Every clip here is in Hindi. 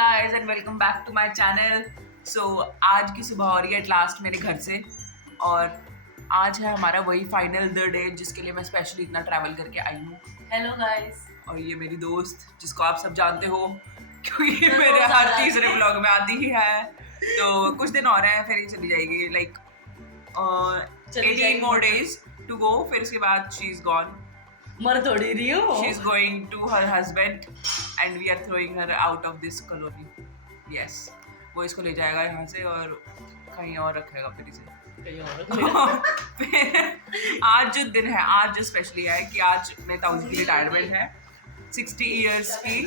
guys and welcome back to my channel. So आज की सुबह हो रही है एट लास्ट मेरे घर से और आज है हमारा वही फाइनल द डे जिसके लिए मैं स्पेशली इतना ट्रैवल करके आई हूँ. Hello guys. और ये मेरी दोस्त जिसको आप सब जानते हो क्योंकि मेरे हर तीसरे ब्लॉग में आती ही है. तो कुछ दिन और हैं फिर ही चली जाएगी. Like 18 more days to go. फिर उसके बाद she is gone. मर थोड़ी रही हो. She is going to her husband and we are throwing her out of this colony. Yes. वो इसको ले जाएगा यहाँ से और कहीं और रखेगा फिर इसे. फिर आज जो दिन है, आज जो स्पेशली है कि आज मेरे ताऊ की रिटायरमेंट है 60 इयर्स की.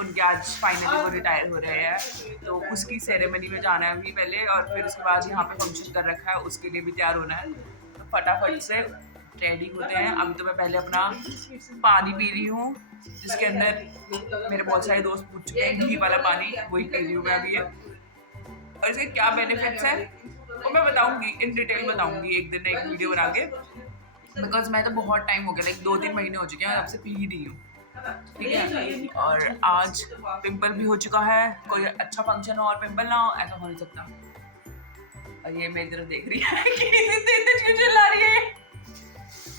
उनके आज फाइनली वो रिटायर हो रहे हैं तो उसकी सेरेमनी में जाना है अभी पहले और फिर उसके बाद यहाँ पे फंक्शन कर रखा है उसके लिए भी तैयार होना है. तो फटाफट से रेडी होते हैं. अभी तो मैं पहले अपना पानी पी रही हूँ जिसके अंदर मेरे बहुत सारे दोस्त पूछ चुके हैं. घी वाला पानी वही पी रही हूँ मैं अभी. और इसके क्या बेनिफिट्स हैं वो मैं बताऊंगी, इन डिटेल बताऊंगी एक दिन एक वीडियो बना के. बिकॉज मैं तो बहुत टाइम हो गया, लाइक 2-3 महीने हो चुके हैं आपसे पी ही रही हूँ. ठीक है. और आज पिंपल भी हो चुका है. कोई अच्छा फंक्शन हो और पिंपल ना हो ऐसा हो नहीं सकता. और ये मेरी तरफ देख रही है कि क्यों चिल्ला रही है.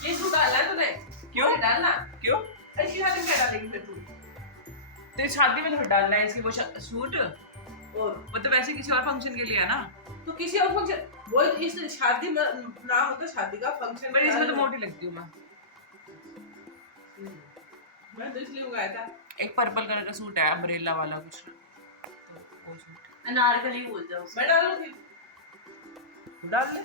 ये सूट डालना है तूने. क्यों डालना? क्यों ऐसी हाथ में क्या डालेंगे फिर तू? तेरी शादी में थोड़ा डालना है इसकी वो सूट. और वो तो वैसे किसी और फंक्शन के लिए है ना. तो किसी और फंक्शन वो इस शादी में ना होता शादी का फंक्शन. पर इसमें तो मोटी लगती हूँ मैं तो इसलिए उगाया था. एक पर्पल कलर का सूट है अम्ब्रेला वाला कुछ तो वो सूट अनारकली बोलते हैं उसको. मैं डालूंगी. डाल ले.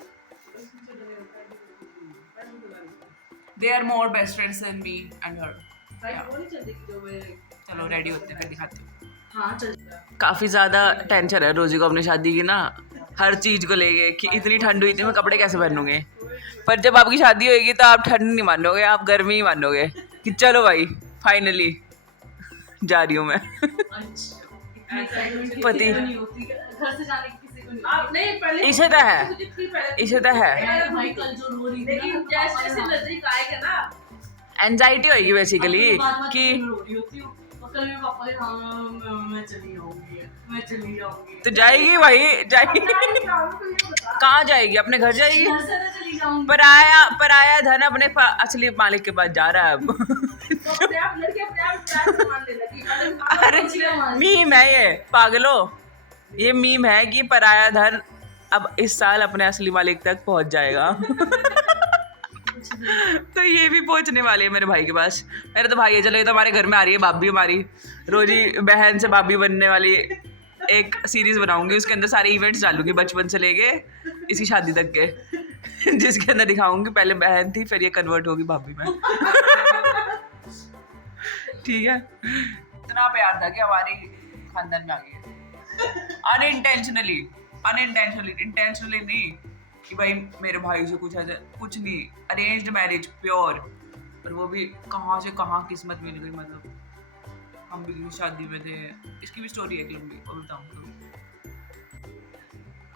They are more best friends than me and her. चलो रेडी होते हैं फिर दिखाती हूँ. हाँ चल. काफ़ी ज़्यादा टेंशन है रोजी को अपनी शादी की ना, हर चीज़ को लेके कि इतनी ठंड हुई थी मैं कपड़े कैसे पहनूंगे. पर जब आपकी शादी होगी तो आप ठंड नहीं मानोगे, आप गर्मी ही मानोगे कि चलो भाई फाइनली जा रही हूँ मैं. पति घर से जाने की किसी को नहीं. पहले इसे तो है, इसे तो है. भाई कल जो रो रही थी ना जैसे नजदीक आएगा ना एंजाइटी होगी बेसिकली कि कल मेरे पापा के मैं चली जाऊंगी. तो जाएगी भाई, जाएगी. कहाँ जाएगी? अपने घर जाएगी. घर से ना चली जाऊंगी. पराया धन अपने असली मालिक के पास जा रहा है अब. अरे मीम है ये पागलो, ये मीम है कि पराया धन अब इस साल अपने असली मालिक तक पहुंच जाएगा. तो ये भी पहुंचने वाले है मेरे भाई के पास. मेरा तो भाई है, चलो ये तो हमारे घर में आ रही है भाभी हमारी. रोजी बहन से भाभी बनने वाली एक सीरीज बनाऊंगी, उसके अंदर सारे इवेंट्स डालूंगी बचपन से लेके इसकी शादी तक के, जिसके अंदर दिखाऊंगी पहले बहन थी फिर ये कन्वर्ट होगी भाभी में. ठीक है. इतना प्यार था कि हमारी खानदान में आ गई अनइंटेंशनली. इंटेंशनली नहीं कि भाई मेरे भाई से कुछ ऐसा कुछ नहीं. Arranged marriage pure. और वो भी कहाँ से कहाँ किस्मत मिल गई. मतलब हम भी शादी में थे. इसकी भी स्टोरी है लंबी और बताऊँ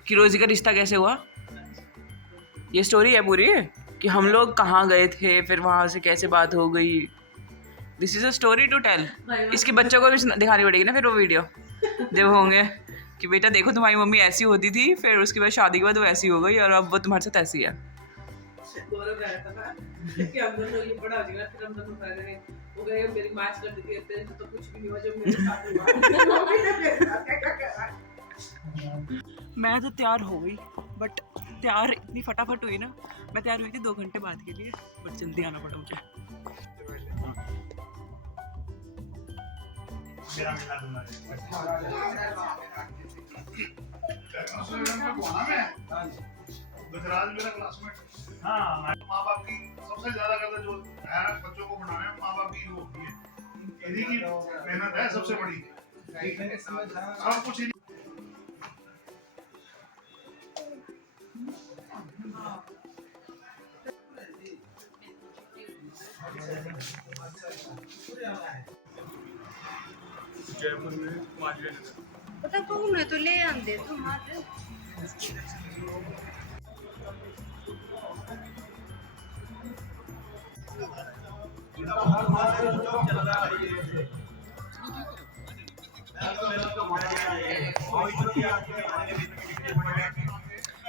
कि रोजी का रिश्ता कैसे हुआ. ये स्टोरी है पूरी कि हम लोग कहाँ गए थे फिर वहाँ से कैसे बात हो गई. This is a story to tell. इसके बच्चों को भी दिखानी पड़ेगी ना फिर वो वीडियो जब होंगे कि बेटा देखो तुम्हारी मम्मी ऐसी होती थी फिर उसके बाद शादी के बाद वो ऐसी हो गई और अब वो तुम्हारे साथ ऐसी है. मैं तो तैयार हो गई बट तैयार इतनी फटाफट हुई ना. मैं तैयार हुई थी 2 घंटे बाद के लिए बट जल्दी आना पड़ा मुझे. गुजरात मेरा क्लासमेट. हाँ माँ बाप की सबसे ज्यादा करता जो है बच्चों को बनाने में माँ बाप की वो होती है. इन्हीं की मेहनत है सबसे बड़ी. सब कुछ जयपुर में मालवीय नगर पता घूमने तो ले आंदे तुम आज. चल रहा है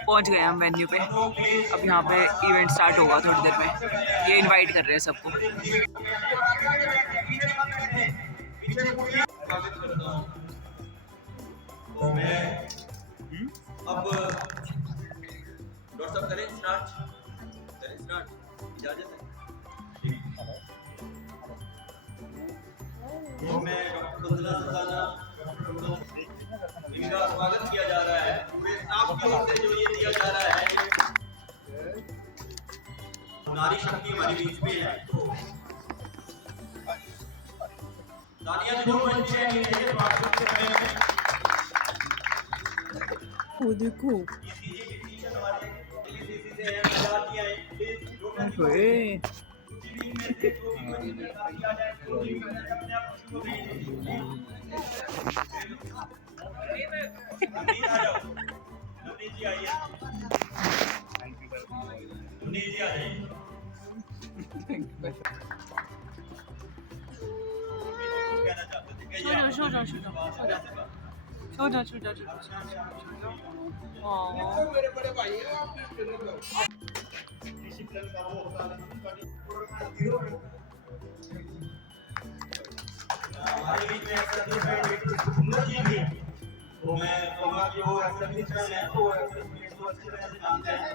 पहुंच गए हम वेन्यू पे। अब यहाँ पे इवेंट स्टार्ट होगा थोड़ी देर में। ये इनवाइट कर रहे हैं सबको। तो मैं अब डॉक्टर साहब करें स्टार्ट इजाजत है। तो मैं डॉक्टर बंदना सल्ताना इनका स्वागत किया जा रहा है पूरे स्टाफ की ओर से। जो ये दिया जा रहा है नारी शक्ति हमारी बीच में है, तो तालियां जरूर बजती रहनी चाहिए स्वागत के समय में। वो देखो मेरे बड़े भाई हैं आप। हमारे बीच में सुंदर जी भी, तो मैं कहूँगा कि वो एस्टेब्लिशमेंट है तो एस्टेब्लिशमेंट को अच्छी तरह से जानते हैं।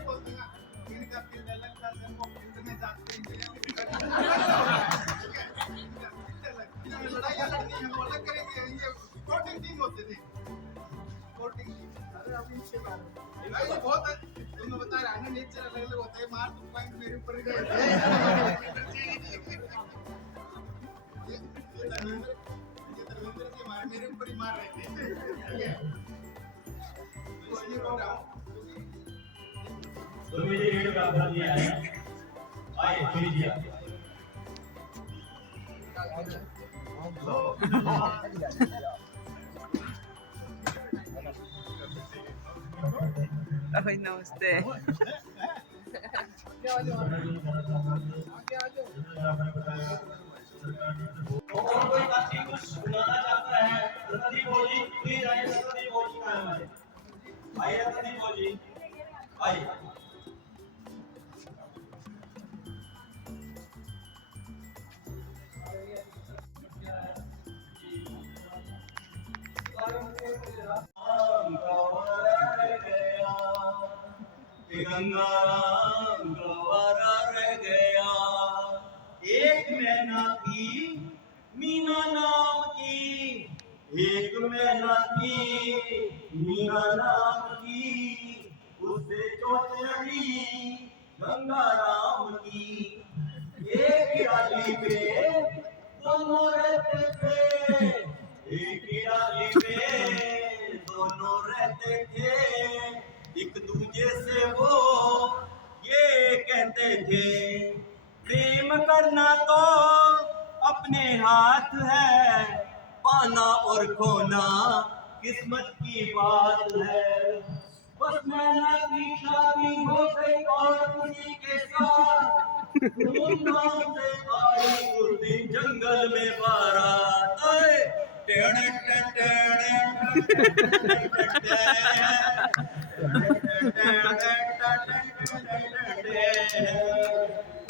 बहुत तुम्हें बता रहा है नेचर अलग अलग होता है। मार तो पॉइंट मेरे ऊपर गए मेरे ऊपर ही मार रहे थे। तो मुझे रेड का बता दिया है। आइए लीजिए नमस्ते। और कोई साथी कुछ सुनाना चाहता है? रतनदीप जी प्लीज आइए। रतनदीप जी कहाँ है हमारे? आइए रतनदीप जी आइए। गंगाराम गवारा रह गया, एक मैना थी मीना नाम की, एक मैना थी मीना नाम की, उसे चोट लगी गंगाराम की। एक डाली पे दोनों रहते थे, एक डाली पे दोनों रहते थे, एक दूजे से वो ये कहते थे, प्रेम करना तो अपने हाथ है, पाना और खोना किस्मत की बात है। बस मैना की शादी हो गई और उसी के साथ धूमधाम से आई उस दिन जंगल में बारात आए।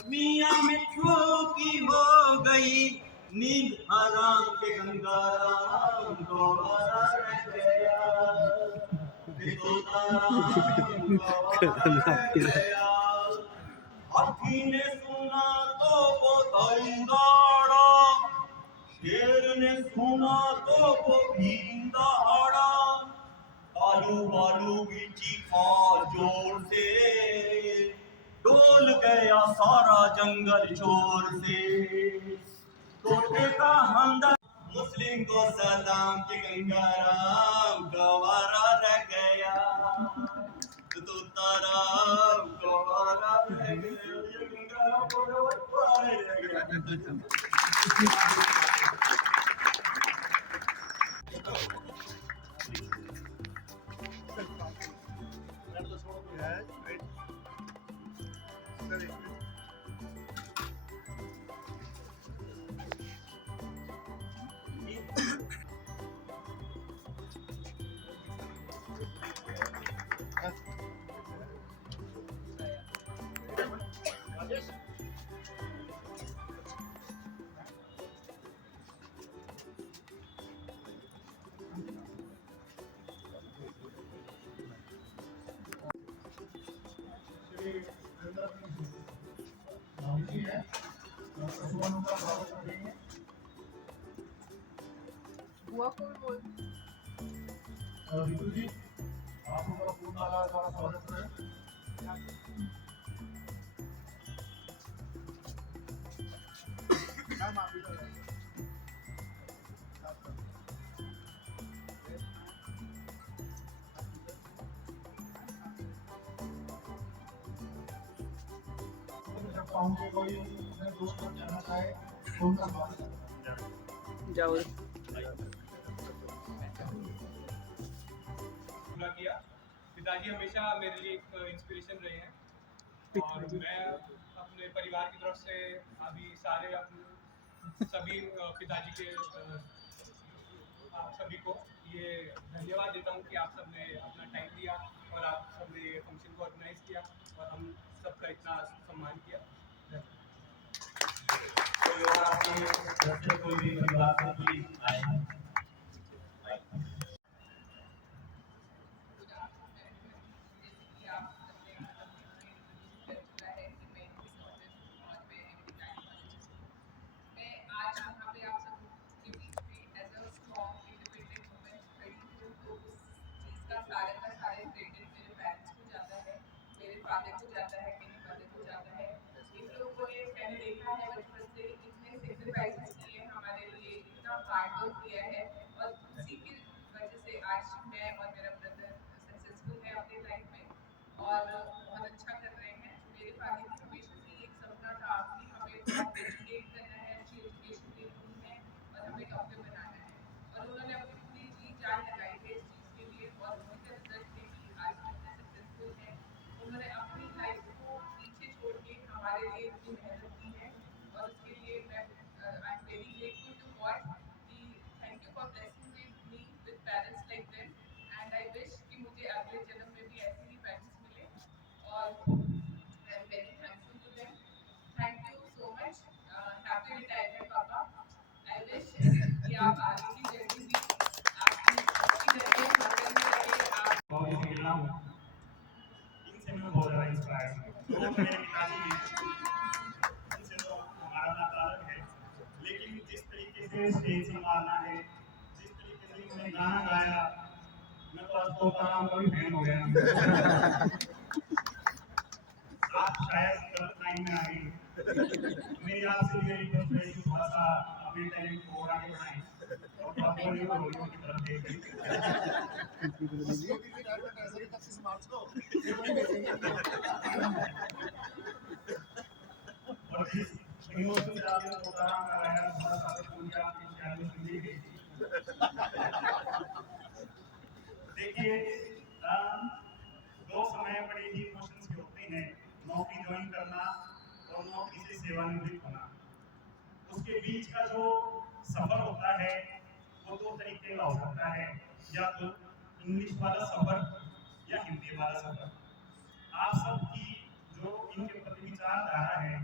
मियां मिठू की हो गई नींद हराम के गंगाराम दोबारा रह गया, हाथी ने सुना तो वो दौड़ा, शेर ने सुना तो वो भी दौड़ा, आलू बालू की चीखा जोर से, डोल गया सारा जंगल शोर से। तोते का हमदर्द मुस्लिम को सलाम के गंगाराम गवारा रह गया, तोताराम गवारा रह गया, ये गंगाराम गवारा रह गया। के अंदर भाभी है सुमन का स्वागत करेंगे। बुआ को भी बोल रितु जी आप उनका पूर्ण आवाज वाला स्वागत करें। मैम आप भी तो हैं। जब पाऊंगे कोई अपने दोस्त को जाना चाहे तो उनका स्वागत करें। जाओ पूरा किया। पिताजी हमेशा मेरे लिए एक इंस्पिरेशन रहे हैं और मैं अपने परिवार की तरफ से अभी सारे सभी पिताजी के आप सभी को ये धन्यवाद देता हूँ कि आप सबने अपना टाइम दिया और आप सबने ये फंक्शन को ऑर्गेनाइज किया और हम सबका इतना सम्मान किया। कोई और आपके घर से कोई भी परिवार से कोई आए इनसे मैं बहुत ज़्यादा इंस्पायर हूँ। तो मेरे पिताजी हैं, इनसे तो हमारा नाता अलग है, लेकिन जिस तरीके से स्टेज संभालना है, जिस तरीके से उन्होंने गाना गाया, मैं तो आज तोताराम का भी फैन हो गया। आप शायद गलत लाइन में आ गई। मेरी आपसे ये रिक्वेस्ट है कि थोड़ा सा अपने टैलेंट को और आगे बढ़ाएं और थोड़ा बॉलीवुड की तरफ देखें। इसको भी रिटायरमेंट ऐसे ही 25 मार्च को ये वही भेजेंगे। और जिस इमोशन से आपने तोताराम का गाया, थोड़ा सा सुन के आपकी ख्याल में सुन लीजिए। देखिए, दो समय बड़े ही इमोशंस के होते हैं, नौकरी ज्वाइन करना और नौकरी से सेवानिवृत्त होना। उसके बीच का जो सफर होता है वो दो तरीके का हो सकता है, या तो इंग्लिश वाला सफर या हिंदी वाला सफर। आप सबकी जो इनके प्रति विचारधारा है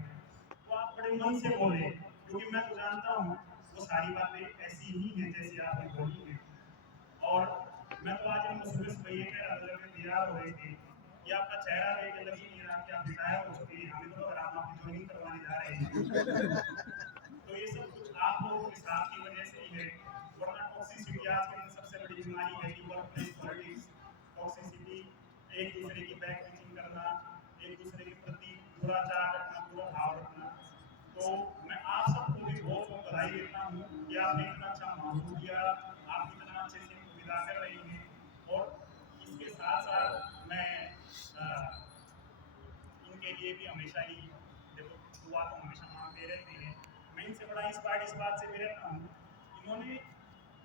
वो आप बड़े मन से बोले, क्योंकि मैं तो जानता हूँ वो सारी बातें ऐसी ही हैं जैसी आपने बोली हैं। और मैं तो आज इनको सुबह सुबह ये कह रहा था जब तैयार हो रहे थे कि आपका चेहरा देख के लगी नहीं रहा कि आप रिटायर हो चुके हैं, हमें तो अगर आप आपकी ज्वाइनिंग करवाने जा रहे हैं। तो ये सब कुछ आप लोगों के साथ की वजह से ही है, वरना टॉक्सिसिटी आज के दिन सबसे बड़ी बीमारी है कि वर्क प्लेस पॉलिटिक्स, टॉक्सिसिटी, एक दूसरे की बैक बिचिंग करना, एक दूसरे के प्रति दुराचार रखना, बुरा भाव रखना। तो मैं आप सबको भी बहुत बहुत बधाई देता हूँ कि आपने इतना अच्छा माहौल दिया, आप इतना अच्छे से विदा कर रही हैं। और इसके साथ साथ मैं इनके लिए भी हमेशा ही देखो दुआ तो हमेशा मांगते रहते हैं। मैं इनसे बड़ा इंस्पायर्ड इस बात से भी रहता हूँ, इन्होंने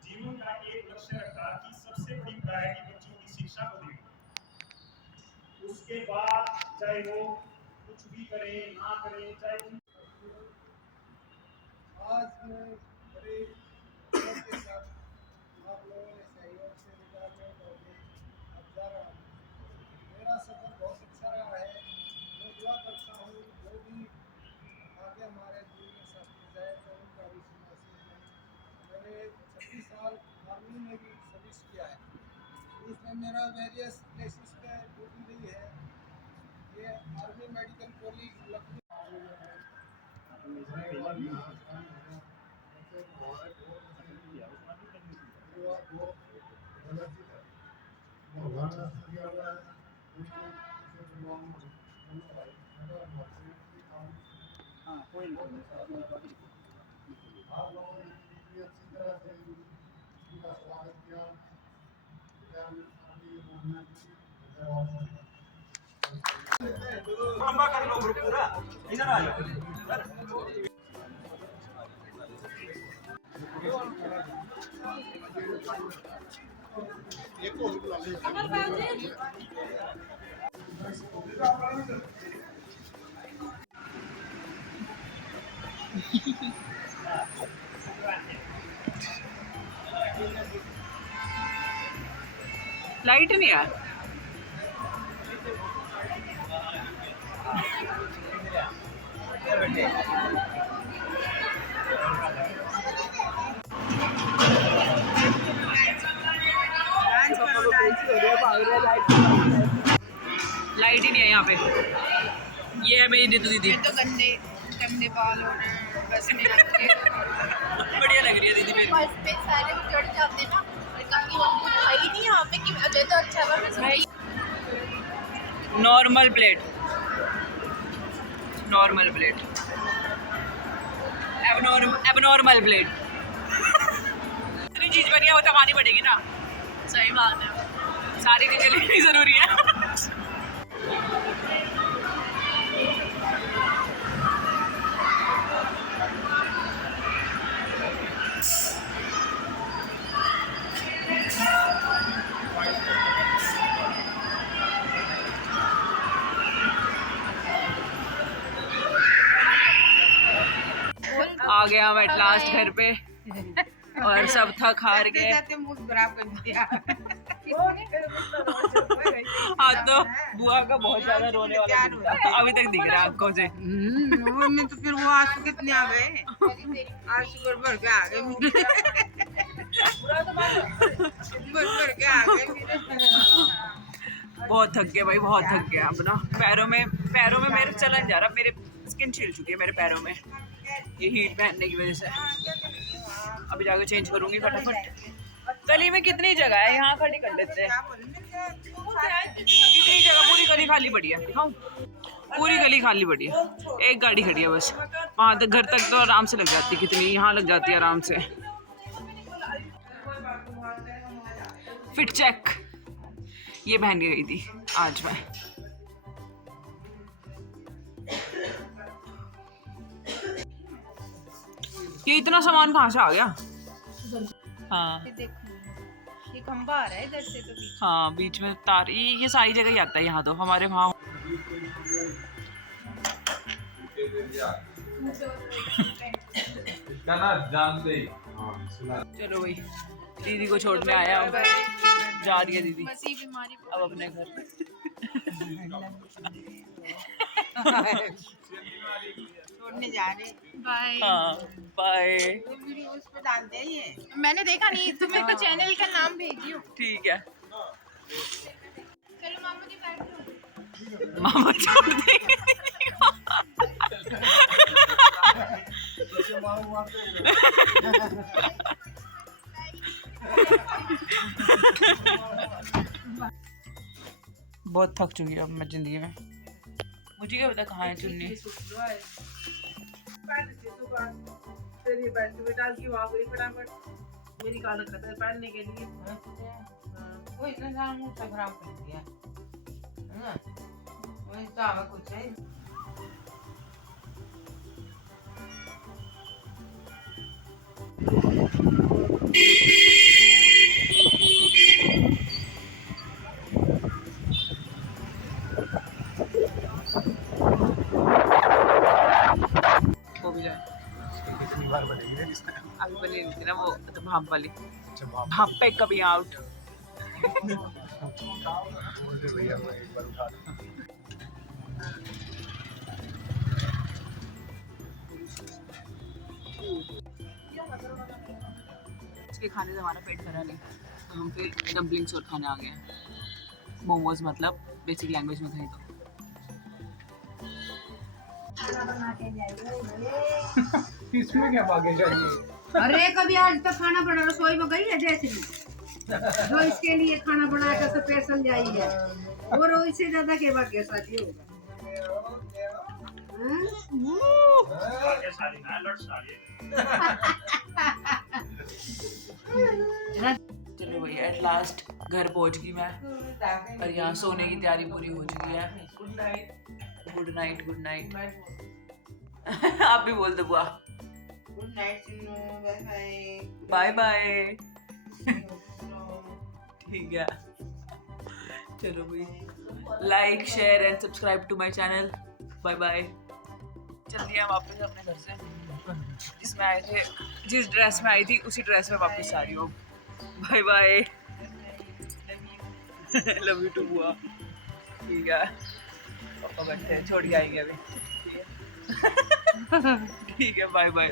जीवन का एक लक्ष्य रखा कि सबसे बड़ी प्रायोरिटी बच्चों की शिक्षा को दें। उसके बाद चाहे वो कुछ भी करें ना करें, चाहे आज मैं बड़े जोश के साथ आप लोगों ने सहयोग से रिटायरमेंट होके अब जा रहा हूँ। मेरा सफ़र बहुत अच्छा रहा है। मैं दुआ करता हूँ जो भी आगे हमारे जीवन साथी जाए तो उनका भी नसीब है। मैंने 26 साल आर्मी में भी सर्विस किया है, उसमें मेरा वेरियस प्लेसेस पे ड्यूटी रही है। ये हाँ कोई नहीं आप लोगों ने इतनी अच्छी तरह से उनका स्वागत किया लंबा कर लो ग्रुप पूरा इधर आ जाओ लाइट नहीं है। लाइट ही नहीं है यहाँ पे। ये है मेरी नीतू दीदी। तो गंदे गंदे बाल हो रहे हैं बस में बढ़िया लग रही है दीदी मेरी। बस पे सारे चढ़ जाते हैं ना भाई नहीं यहाँ पे कि अजय तो अच्छा है normal plate, normal plate, abnormal plate. इतनी चीज बनी है वो तो खानी पड़ेगी ना। सही बात है। सारी चीजें लेनी जरूरी है। आ गया हम एट लास्ट घर पे और सब थक हार गए। आज तो बुआ का बहुत ज्यादा रोने वाला दिन था, अभी तक दिख रहा है आंखों से। में तो फिर वो आंसू कितने आ गए, आंसू भर के आ गए भर के आ गए। बहुत थक गया भाई, बहुत थक गया। अब ना पैरों में मेरे चलन जा रहा, मेरे स्किन छिल चुकी है मेरे पैरों में ये हीट पहनने की वजह से। अभी जाकर चेंज करूंगी फटाफट। गली में कितनी जगह है, यहाँ खड़ी कर लेते हैं। कितनी जगह, पूरी गली खाली पड़ी है। दिखाऊं? पूरी गली खाली पड़ी है, एक गाड़ी खड़ी है बस। वहाँ तक घर तक तो आराम से लग जाती, कितनी यहाँ लग जाती है आराम से। फिट चेक ये पहन के गई थी आज मैं। ये इतना सामान कहाँ से आ गया? हाँ देखो ये खंबा आ रहा है इधर से तो बीच। हाँ बीच में तार, ये सारी जगह ही आता है यहाँ तो हमारे वहाँ। चलो भाई दीदी को छोड़ने आया हूँ, जा रही है दीदी मसीह बीमारी अब अपने घर। छोड़ने जा रहे। बाय। हाँ बाय। वीडियो उस पे डालते हैं ये। मैंने देखा नहीं, तुम मेरे को चैनल का नाम भेजियो। ठीक है चलो मामा जी बैठ जाओ। मामा छोड़ देंगे। बहुत थक चुकी हूँ अब मैं जिंदगी में। मुझे क्या पता कहाँ है चुन्नी। फिर ये बैठ के डाल की वहाँ गई फटाफट, मेरी कान खतर पहनने के लिए। वो इतना सारा मुंह खराब कर दिया है ना, वही तो आवा कुछ है। वो भी जाए अभी बनी नहीं थी ना वो तो भाप वाली। भाप पे कभी आउट। इसके खाने से हमारा पेट भरा नहीं तो हम फिर डम्पलिंग्स और खाने आ गए हैं। मोमोज मतलब बेसिक लैंग्वेज में कहीं तो इसमें क्या भाग्य चाहिए? अरे कभी आज तक खाना बना रसोई में गई है जैसे जो इसके लिए खाना बना के स्पेशल जाई है और इससे ज्यादा के भाग्यशाली होगा। भाग्यशाली ना लड़शाली। चलो भैया एट लास्ट घर पहुंच गई मैं और यहाँ सोने की तैयारी पूरी हो चुकी है। Good night. Good night good night. आप भी बोल दो बुआ। Good night Sinnu, bye bye bye. Bye. ठीक है चलो भाई like share and subscribe to my channel. Bye bye. चलिए हम वापस अपने घर से जिसमें आए थे, जिस ड्रेस में आई थी उसी ड्रेस में वापस आ रही हूँ। Bye bye. Love you too बुआ। ठीक है पापा बैठे छोड़ के आएंगे अभी। ठीक है बाय बाय।